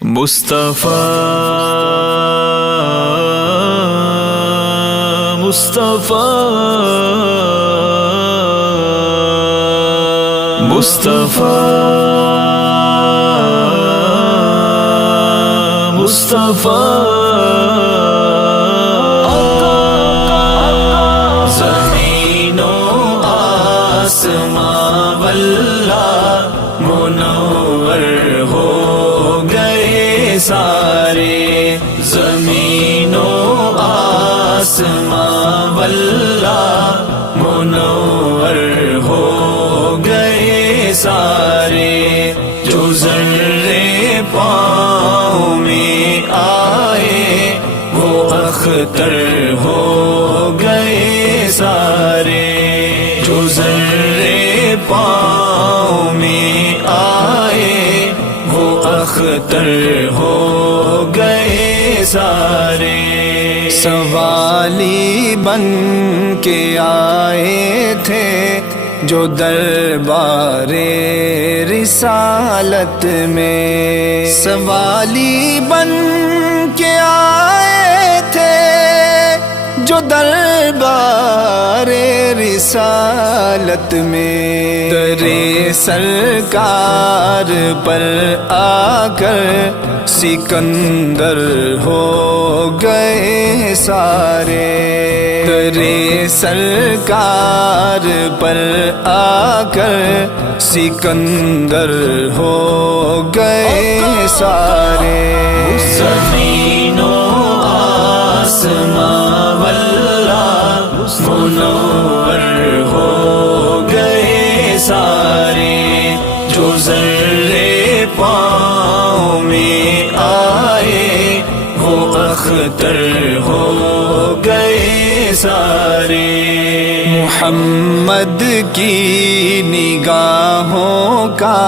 مصطفیٰ مصطفیٰ مصطفیٰ مصطفیٰ زمین و آسماں واللہ منور ہو گئے سارے، زمین و آسماں واللہ منور ہو گئے سارے، جو ذرے پاؤں میں آئے وہ اختر ہو گئے سارے، جو ذرے پاؤں میں آئے وہ اختر ہو گئے سارے۔ سوالی بن کے آئے تھے جو دربار رسالت میں، سوالی بن کے آئے تھے جو دربار رسالت میں، درے سرکار پر آ کر سکندر ہو گئے سارے، درے سرکار پر آ کر سکندر ہو گئے سارے، زمین و آسماں منور ہو گئے سارے، جو ذرے پاؤں میں آئے وہ اختر ہو گئے سارے۔ محمد کی نگاہوں کا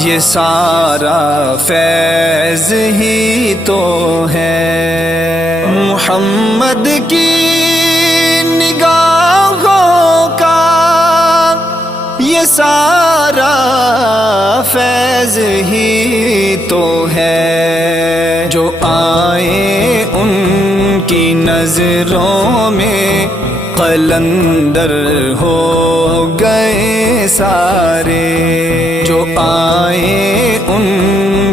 یہ سارا فیض ہی تو ہے، محمد کی نگاہوں کا یہ سارا فیض ہی تو ہے، جو آئے ان کی نظروں میں قلندر ہو گئے سارے، جو آئے ان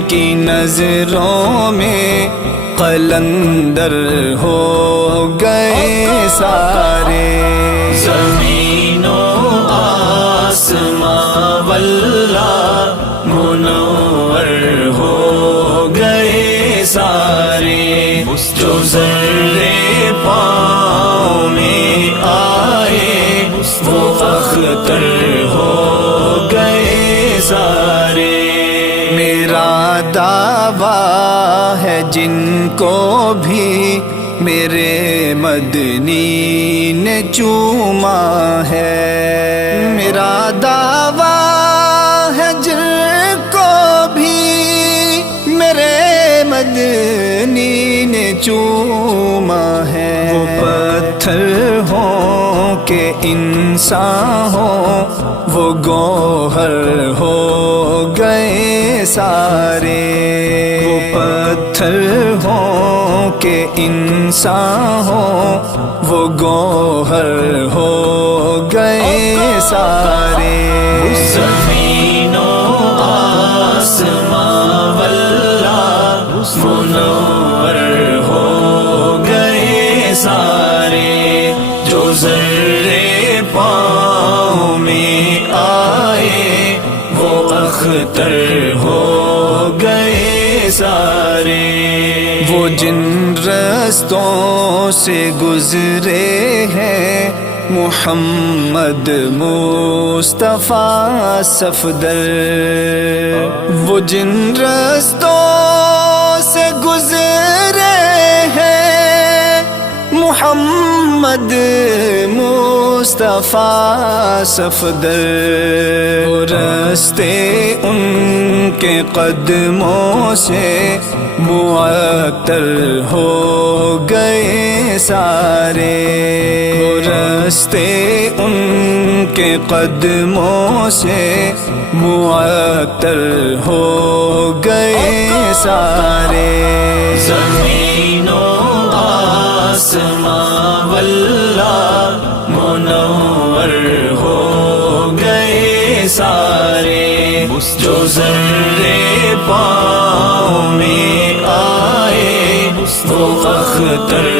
کی نظروں میں قلندر ہو گئے سارے، زمین و آسماں واللہ منور ہو گئے سارے، جو ذرے پاؤں میں آئے وہ اختر ہو گئے سارے۔ میرا دعویٰ ہے جن کو بھی میرے مدنی نے چوما ہے، میرا دعویٰ ہے جن کو بھی میرے مدنی نے چوما ہے، وہ پتھر ہوں کہ انسان ہوں وہ گوہر ہو گئے سارے، وہ پتھر ہوں کہ انسان ہوں وہ گوہر ہو گئے سارے، زمین و آسماں واللہ منور ہو گئے سارے، جو ذرے پاؤں میں آئے وہ اختر ہو گئے سارے، وہ جن رستوں سے گزرے ہیں محمد مصطفیٰ صفدر، وہ جن رستوں سے گزرے ہیں محمد مصطفیٰ مصطفیٰ صفدر، راستے ان کے قدموں سے معطر ہو گئے سارے، راستے ان کے قدموں سے معطر ہو گئے سارے۔ زمین و آسمان واللہ منور ہو گئے سارے، جو ذرے پاؤں میں آئے وہ اختر